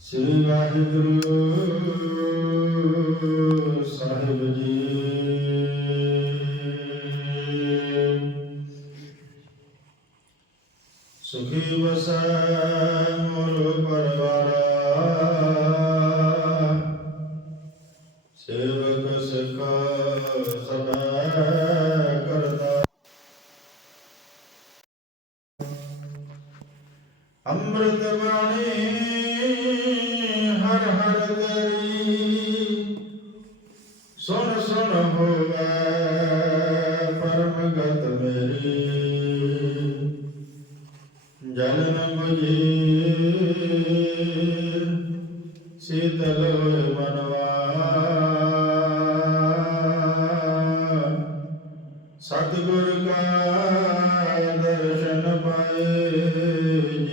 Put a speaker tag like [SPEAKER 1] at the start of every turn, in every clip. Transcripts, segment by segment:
[SPEAKER 1] ਸ੍ਰੀ ਵਾਹਿਗੁਰੂ ਸਾਹਿਬ ਜੀ। ਸੁਖੀ ਵਸੈ ਮੋਰ ਪਰਵਾਰਾ। ਸੇਵਕ ਜਨਮ ਨ ਬੁਝੀ ਸੀਤਲ ਹੋਏ ਮਨਵਾ ਸਤਿਗੁਰ ਕਾ ਦਰਸ਼ਨ ਪਾਏ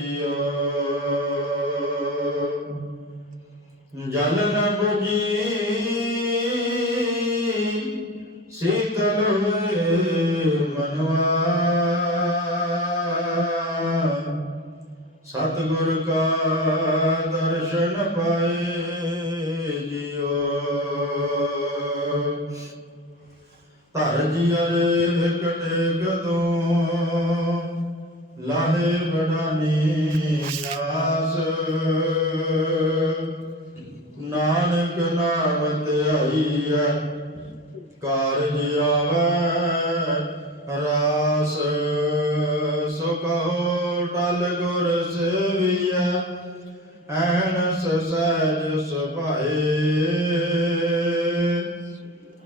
[SPEAKER 1] ਸਤਿਗੁਰ ਕਾ ਦਰਸ਼ਨ ਪਾਏ ਜਿਉ। ਧਰ ਜੀਅਰੇ ਇੱਕ ਟੇਕ ਤੋਂ ਲਾਹੇ ਬੜਾਨੀ ਆਸ ਨਾਨਕ ਨਾਮ ਧਿਆਈ ਹੈ ਕਾਰਜ ਆਵੈ ਰਾਸ। ਸੋ ਕਹੋ, ਟਲ ਗੁਰ ਸਹਿਜ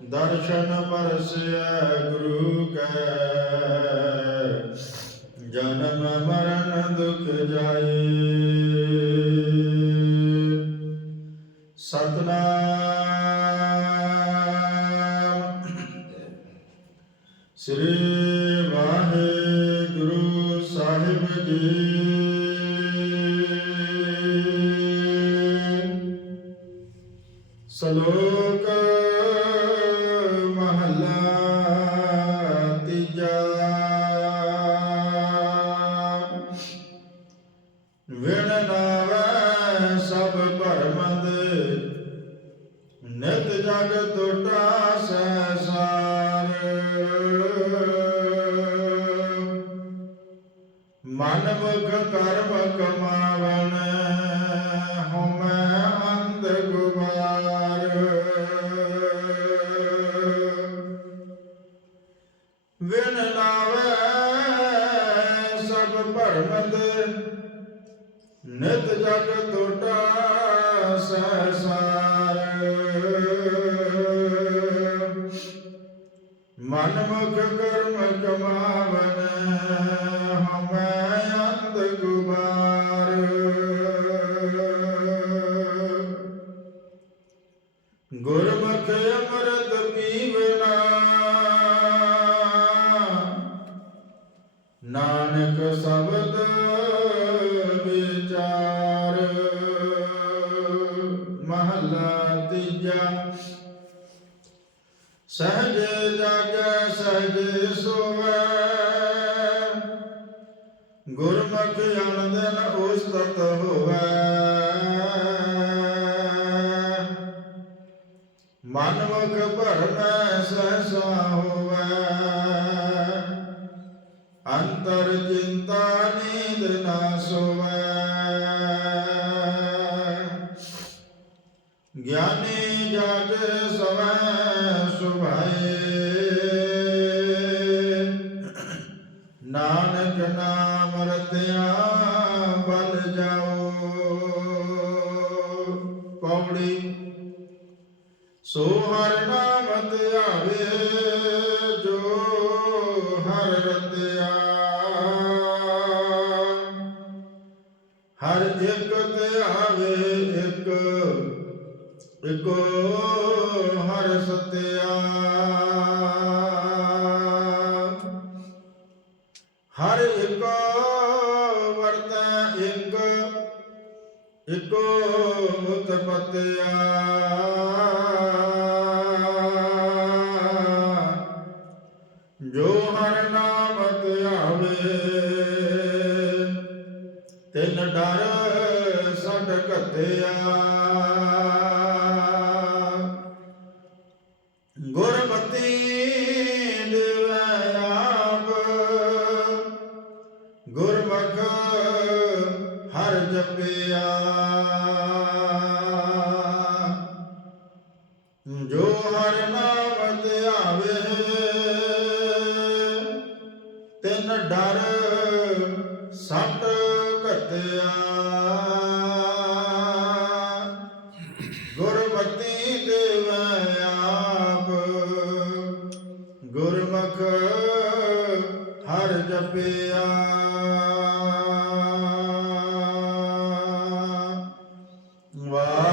[SPEAKER 1] ਦਰਸ਼ਨ ਪਰਸੈ ਗੁਰੂ ਕੈ। ਜਨਮ ਮਰਨ ਦੁਖ ਜਾਏ। ਸਤਨਾਮ। ਸ੍ਰੀ ਵਾਹਿਗੁਰੂ ਸਾਹਿਬ ਜੀ। ਸ਼ਲੋਕ ਮਹਲਾ ਤੀਜਾ। ਵਿਣ ਨਾਵੈ ਸਭ ਭਰਮੰਦ, ਨਿਤ ਜਗ ਟੁੱਟਾ ਸੈਸਾਰ। ਮਨ ਮੁਖ ਕਰਮ ਕਮਾ ਨਿਤ ਜਗ ਟੁੱਟਾ ਸਹਿਸਾਰ। ਮਨ ਮੁਖ ਕਰਮ ਕਮਾਵਨ ਹਮੈ ਅੰਧ ਗੁਬਾਰ। ਗੁਰਮੁਖ ਅੰਮ੍ਰਿਤ ਪੀਵਨਾ, ਨਾਨਕ ਸ਼ਬਦ ਵਿਚਾਰ। ਮਹਲਾ ਤੀਜਾ। ਸਹਜ ਜਾਗੈ ਸਹਜ ਸੋਵੈ। ਗੁਰਮੁਖ ਅਨੰਦਨ ਉਸਤਤ ਹੋਵੈ। ਮਨ ਮੁਖ ਭਰਮੈ, ਸਹਸਾ ਹੋਵੈ। ਅੰਤਰ ਚਿੰਤਾ ਨੀਂਦ ਨਾ ਸੋਵੈ। ਗਿਆਨੀ ਜਾਗੇ ਸਵੈ ਸੁਭਾਏ। ਨਾਨਕ ਨਾਮ ਰਤਿਆ ਬਲ ਜਾਓ। ਪੌੜੀ ਸੋ ਹਰ ਨਾਮ ਇਕੋ ਹਰ ਸਤਿਆ। ਹਰ ਇੱਕ ਵਰਤੈ ਇੱਕ, ਇਕੋ ਉਤਪਤਿਆ ਜੋ ਹਰ ਨਾਮ ਧਿਆਵੇ ਆਵੇ ਤਿੰਨ ਡਰ ਸੱਟ ਘੱਤਿਆ। ਗੁਰਮੁਖ ਹਰ ਜਪਿਆ। ਜੋ ਹਰ ਨਾਮ ਧਿਆਵੇ ਤਿਨ ਡਰ ਸੱਟ ਘਤਿਆ ਗੁਰਮਤੀ ਦੇਵੈ ਆਪ, ਗੁਰਮੁਖ ਹਰ ਜਪੇ ਵਾਹਿਗੁਰੂ